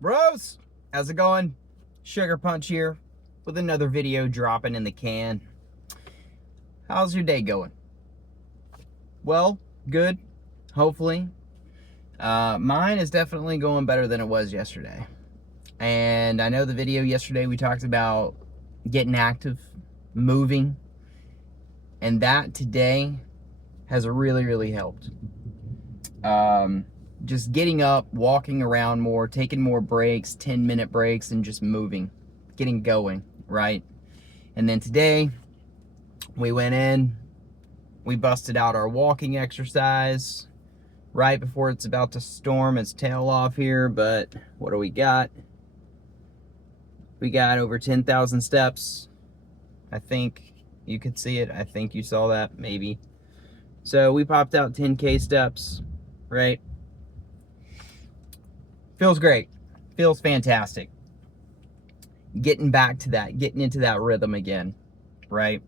Bros, how's it going? Sugar Punch here with another video dropping in the can. How's your day going? Well, good, hopefully. Mine is definitely going better than it was yesterday. And I know the video yesterday we talked about getting active, moving, and that today has really helped. Just getting up, walking around more, taking more breaks, 10-minute breaks, and just moving, getting going, right? And then today, we went in, we busted out our walking exercise right before it's about to storm its tail off here, but what do we got? We got over 10,000 steps. I think you could see it. I think you saw that, maybe. So we popped out 10K steps, right? Feels great. Feels fantastic. Getting back to that, getting into that rhythm again, right?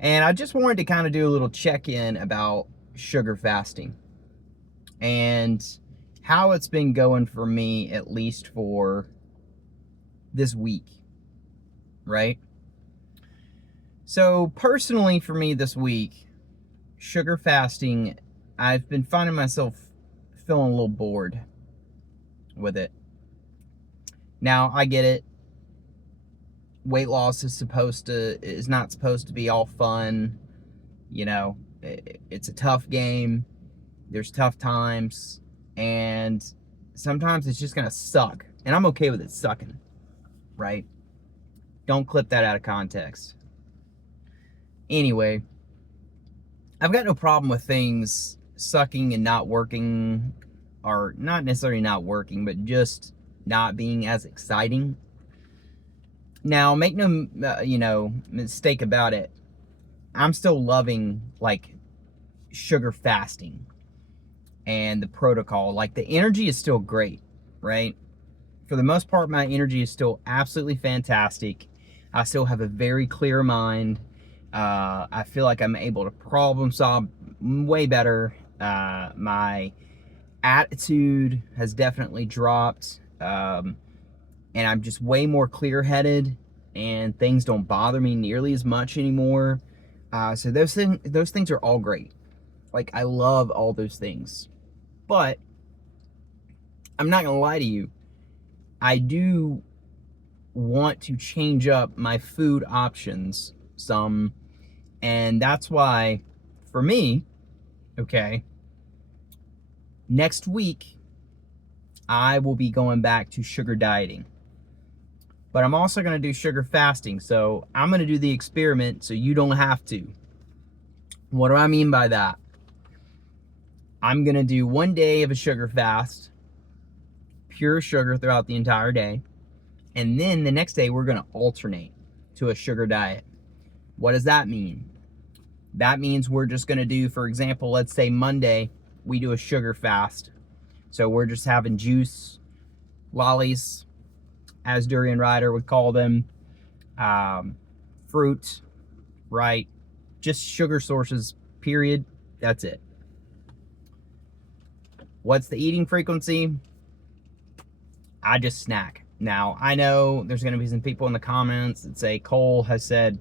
And I just wanted to kind of do a little check-in about sugar fasting and how it's been going for me, at least for this week, right? So personally for me this week, sugar fasting, I've been finding myself feeling a little bored with it. Now, I get it. Weight loss is not supposed to be all fun. You know, it's a tough game. There's tough times, and sometimes it's just gonna suck. And I'm okay with it sucking, right? Don't clip that out of context. Anyway, I've got no problem with things sucking and not working, or not necessarily not working, but just not being as exciting. Now, make no, mistake about it. I'm still loving, like, sugar fasting and the protocol. Like, the energy is still great, right? For the most part, my energy is still absolutely fantastic. I still have a very clear mind. I feel like I'm able to problem solve way better. My attitude has definitely dropped, and I'm just way more clear-headed, and things don't bother me nearly as much anymore. So those things are all great. Like, I love all those things, but I'm not gonna lie to you, I do want to change up my food options some, and that's why, for me, okay, next week, I will be going back to sugar dieting. But I'm also going to do sugar fasting. So I'm going to do the experiment so you don't have to. What do I mean by that? I'm going to do 1 day of a sugar fast, pure sugar throughout the entire day. And then the next day, we're going to alternate to a sugar diet. What does that mean? That means we're just going to do, for example, let's say Monday, we do a sugar fast. So we're just having juice, lollies, as Durian Rider would call them, fruit, right? Just sugar sources, period. That's it. What's the eating frequency? I just snack. Now, I know there's going to be some people in the comments that say, Cole has said,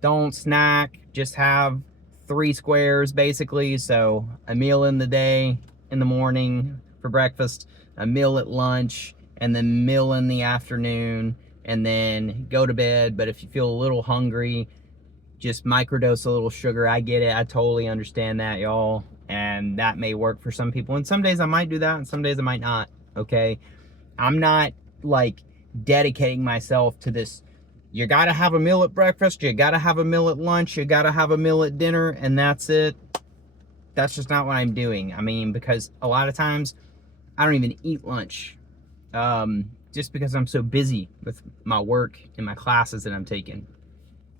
don't snack, just have 3 squares, basically. So a meal in the day, in the morning for breakfast, a meal at lunch, and then meal in the afternoon, and then go to bed. But if you feel a little hungry, just microdose a little sugar. I get it. I totally understand that, y'all. And that may work for some people. And some days I might do that, and some days I might not, okay? I'm not, like, dedicating myself to this, you gotta have a meal at breakfast, you gotta have a meal at lunch, you gotta have a meal at dinner, and that's it. That's just not what I'm doing. I mean, because a lot of times, I don't even eat lunch. Just because I'm so busy with my work and my classes that I'm taking,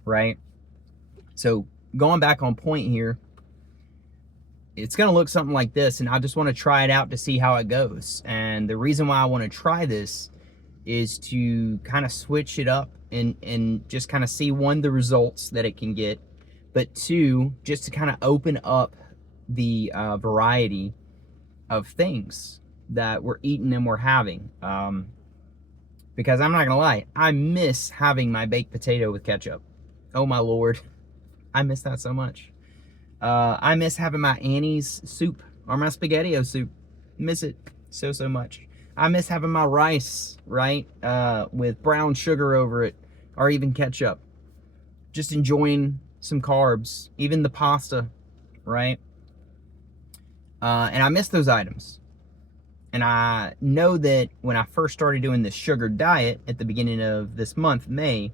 right? So going back on point here, it's going to look something like this, and I just want to try it out to see how it goes. And the reason why I want to try this is to kind of switch it up and just kind of see, one, the results that it can get, but two, just to kind of open up the variety of things that we're eating and we're having. Because I'm not gonna lie, I miss having my baked potato with ketchup. Oh my Lord, I miss that so much. I miss having my Annie's soup or my SpaghettiO soup. Miss it so much. I miss having my rice, right, with brown sugar over it, or even ketchup. Just enjoying some carbs, even the pasta, right? And I miss those items. And I know that when I first started doing this sugar diet at the beginning of this month, May,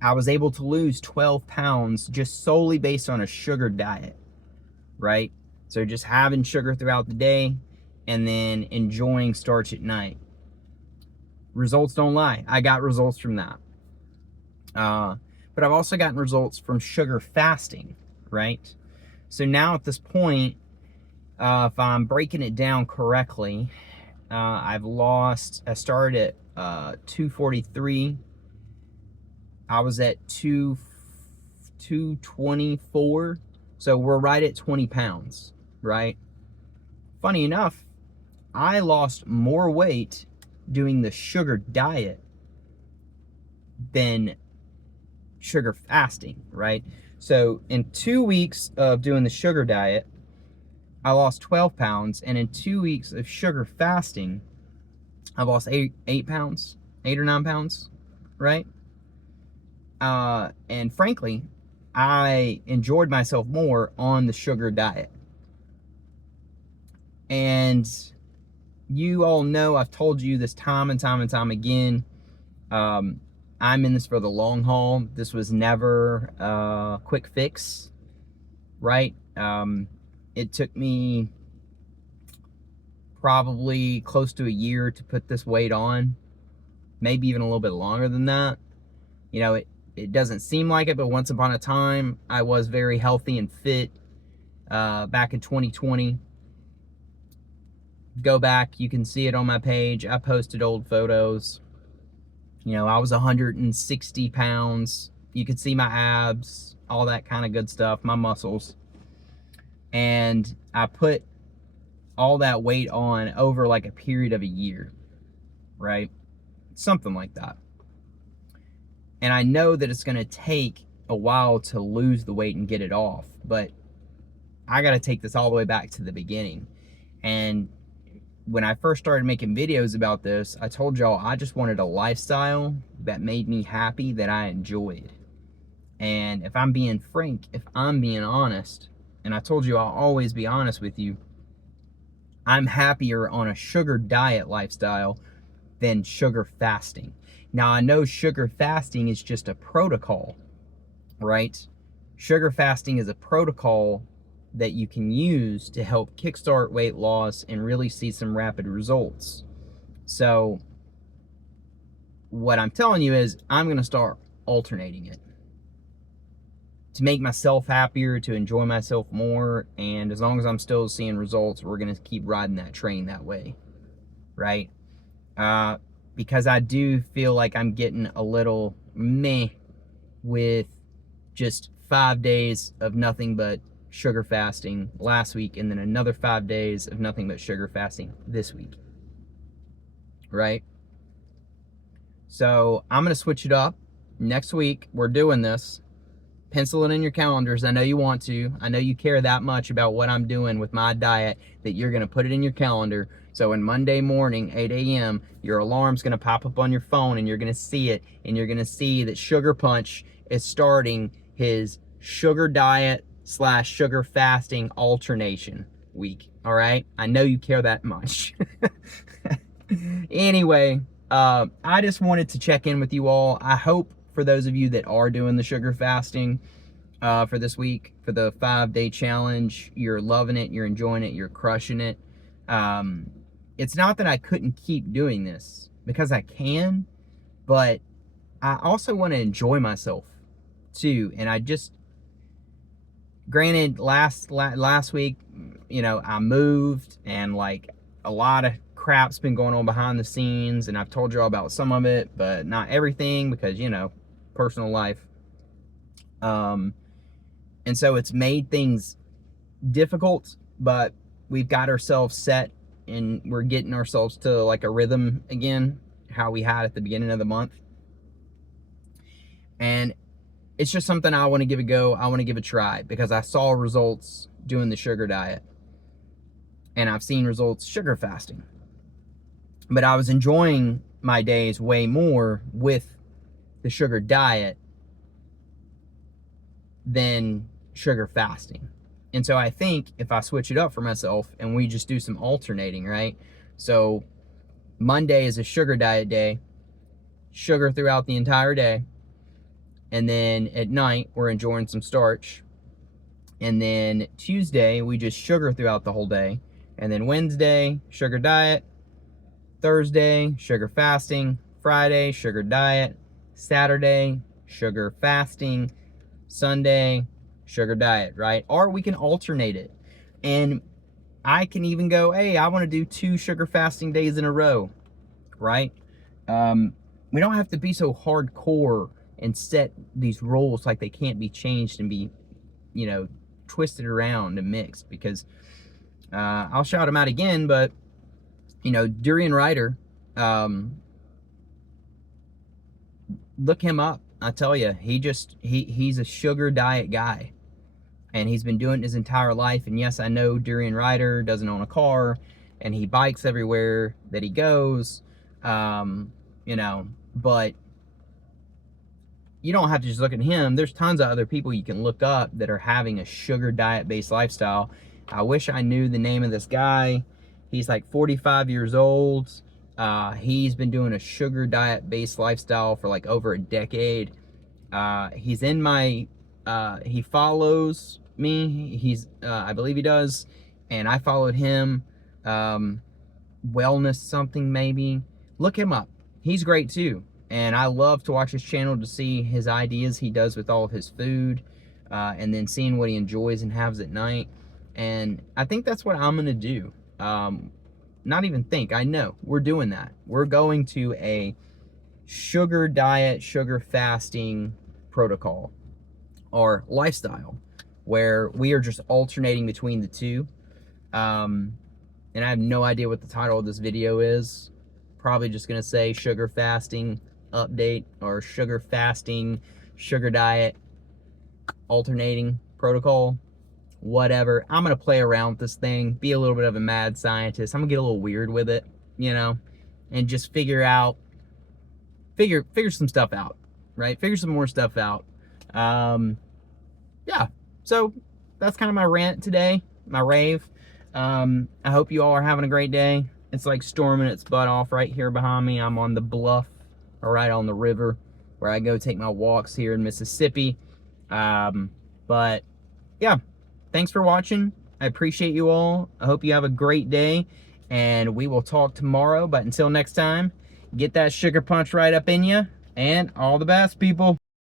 I was able to lose 12 pounds just solely based on a sugar diet, right? So just having sugar throughout the day and then enjoying starch at night. Results don't lie. I got results from that. But I've also gotten results from sugar fasting, right? So now at this point, if I'm breaking it down correctly, I started at 243. I was at 224. So we're right at 20 pounds, right? Funny enough, I lost more weight doing the sugar diet than sugar fasting, right? So in 2 weeks of doing the sugar diet, I lost 12 pounds, and in 2 weeks of sugar fasting, I've lost 8 pounds, 8 or 9 pounds, right? And frankly, I enjoyed myself more on the sugar diet. And you all know, I've told you this time and time again, I'm in this for the long haul. This was never a quick fix, right? It took me probably close to a year to put this weight on, maybe even a little bit longer than that. You know, it doesn't seem like it, but once upon a time, I was very healthy and fit back in 2020. Go back, you can see it on my page. I posted old photos. You know, I was 160 pounds. You could see my abs, all that kind of good stuff, my muscles. And I put all that weight on over like a period of a year, right? Something like that. And I know that it's going to take a while to lose the weight and get it off, but I got to take this all the way back to the beginning. And when I first started making videos about this, I told y'all I just wanted a lifestyle that made me happy, that I enjoyed. And if I'm being frank, if I'm being honest, and I told you I'll always be honest with you, I'm happier on a sugar diet lifestyle than sugar fasting. Now, I know sugar fasting is just a protocol, right? Sugar fasting is a protocol that you can use to help kickstart weight loss and really see some rapid results. So what I'm telling you is I'm going to start alternating it to make myself happier, to enjoy myself more. And as long as I'm still seeing results, we're going to keep riding that train that way, right? Because I do feel like I'm getting a little meh with just 5 days of nothing but sugar fasting last week, and then another 5 days of nothing but sugar fasting this week, right? So I'm going to switch it up. Next week, we're doing this. Pencil it in your calendars. I know you want to. I know you care that much about what I'm doing with my diet that you're going to put it in your calendar. So on Monday morning, 8 a.m., your alarm's going to pop up on your phone, and you're going to see it, and you're going to see that Sugar Punch is starting his sugar diet / sugar fasting alternation week. All right? I know you care that much. Anyway, I just wanted to check in with you all. I hope for those of you that are doing the sugar fasting for this week, for the 5-day challenge, you're loving it, you're enjoying it, you're crushing it. It's not that I couldn't keep doing this, because I can, but I also want to enjoy myself too. And I just, granted, last week, you know, I moved, and like a lot of crap's been going on behind the scenes, and I've told you all about some of it, but not everything, because, you know, personal life. And so it's made things difficult, but we've got ourselves set and we're getting ourselves to like a rhythm again, how we had at the beginning of the month. And it's just something I want to give a go. I want to give a try because I saw results doing the sugar diet, and I've seen results sugar fasting. But I was enjoying my days way more with the sugar diet than sugar fasting. And so I think if I switch it up for myself and we just do some alternating, right? So Monday is a sugar diet day, sugar throughout the entire day. And then at night, we're enjoying some starch. And then Tuesday, we just sugar throughout the whole day. And then Wednesday, sugar diet. Thursday, sugar fasting. Friday, sugar diet. Saturday, sugar fasting. Sunday, sugar diet, right? Or we can alternate it. And I can even go, hey, I want to do 2 sugar fasting days in a row, right? We don't have to be so hardcore and set these rules like they can't be changed and be, you know, twisted around and mixed, because I'll shout him out again, but, you know, Durian Ryder, look him up. I tell you, he's a sugar diet guy, and he's been doing it his entire life. And yes, I know Durian Ryder doesn't own a car, and he bikes everywhere that he goes, you know, but you don't have to just look at him. There's tons of other people you can look up that are having a sugar diet based lifestyle. I wish I knew the name of this guy. He's like 45 years old. He's been doing a sugar diet based lifestyle for like over a decade. He's in my, he follows me. He's, I believe he does. And I followed him, wellness something maybe. Look him up. He's great too. And I love to watch his channel to see his ideas he does with all of his food, and then seeing what he enjoys and has at night. And I think that's what I'm going to do. Not even think, I know we're doing that. We're going to a sugar diet, sugar fasting protocol or lifestyle where we are just alternating between the two. And I have no idea what the title of this video is. Probably just going to say sugar fasting update or sugar fasting, sugar diet, alternating protocol, whatever. I'm going to play around with this thing, be a little bit of a mad scientist. I'm going to get a little weird with it, you know, and just figure some stuff out, right? Figure some more stuff out. Yeah, so that's kind of my rant today, my rave. I hope you all are having a great day. It's like storming its butt off right here behind me. I'm on the bluff, or right on the river, where I go take my walks here in Mississippi. But yeah, thanks for watching. I appreciate you all. I hope you have a great day, and we will talk tomorrow. But until next time, get that sugar punch right up in you, and all the best, people.